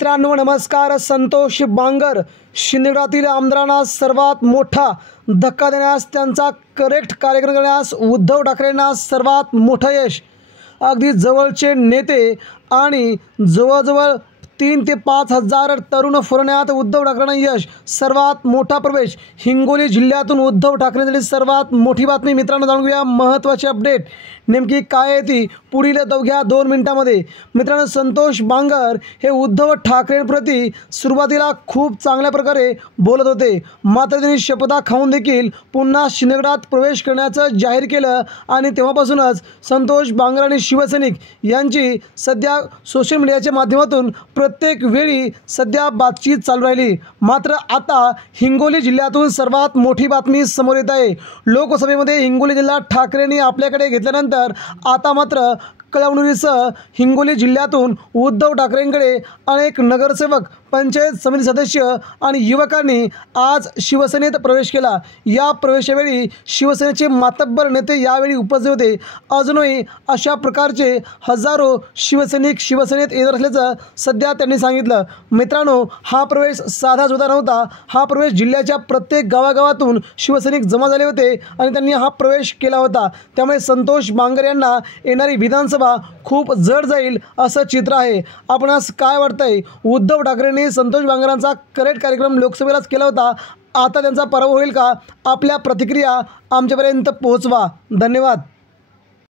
मित्रांनो नमस्कार। संतोष बांगर शिंदेगडातील आमदारांना सर्वात मोठा धक्का देण्यास, त्यांचा करेक्ट कार्यक्रम करण्यास उद्धव ठाकरेंना सर्वात मोठं यश। अगदी जवळचे नेते आणि जवळजवळ 3 ते 5 हजार तरुण फुरण्यात उद्धव ठाकरेंना यश। सर्वात मोठा प्रवेश हिंगोली जिल्ह्यातून उद्धव ठाकरेंसाठी सर्वात मोठी बातमी। मित्रांनो जाणून घेऊया महत्त्वाची अपडेट नेमकी काय आहे ती पुढील 2 मिनिटांमध्ये। मित्रांनो संतोष बांगर हे उद्धव ठाकरेंप्रती सुरुवातीला खूप चांगल्या प्रकारे बोलत होते, मात्र त्यांनी शपथा खाऊन देखील पुन्हा शिंदेगडात प्रवेश करण्याचं जाहीर केलं आणि तेव्हापासूनच संतोष बांगर आणि शिवसैनिक यांची सध्या सोशल मीडियाच्या माध्यमातून प्रत्येक वेळी सध्या बातचीत चालू राहिली। मात्र आता हिंगोली जिल्ह्यातून सर्वात मोठी बातमी समोर येत आहे। लोकसभेमध्ये हिंगोली जिल्हा ठाकरेंनी आपल्याकडे घेतल्यानंतर आता मात्र कळमनुरीसह हिंगोली जिल्ह्यातून उद्धव ठाकरेंकडे अनेक नगरसेवक, पंचायत समिती सदस्य आणि युवकांनी आज शिवसेनेत प्रवेश केला। या प्रवेशावेळी शिवसेनेचे मातब्बर नेते यावेळी उपस्थित होते। अजूनही अशा प्रकारचे हजारो शिवसैनिक शिवसेनेत येत असल्याचं सध्या त्यांनी सांगितलं। मित्रांनो हा प्रवेश साधा सुद्धा नव्हता। हा प्रवेश जिल्ह्याच्या प्रत्येक गावागावातून शिवसैनिक जमा झाले होते आणि त्यांनी हा प्रवेश केला होता। त्यामुळे संतोष बांगर यांना येणारी विधानसभा खूप जड जाईल असं चित्र आहे। आपणास काय वाटतंय? उद्धव ठाकरेंनी संतोष बांगरांचा करेक्ट कार्यक्रम लोकसभेलाच केला होता, आता त्यांचा पराभव होईल का? आपल्या प्रतिक्रिया आमच्यापर्यंत पोहोचवा। धन्यवाद।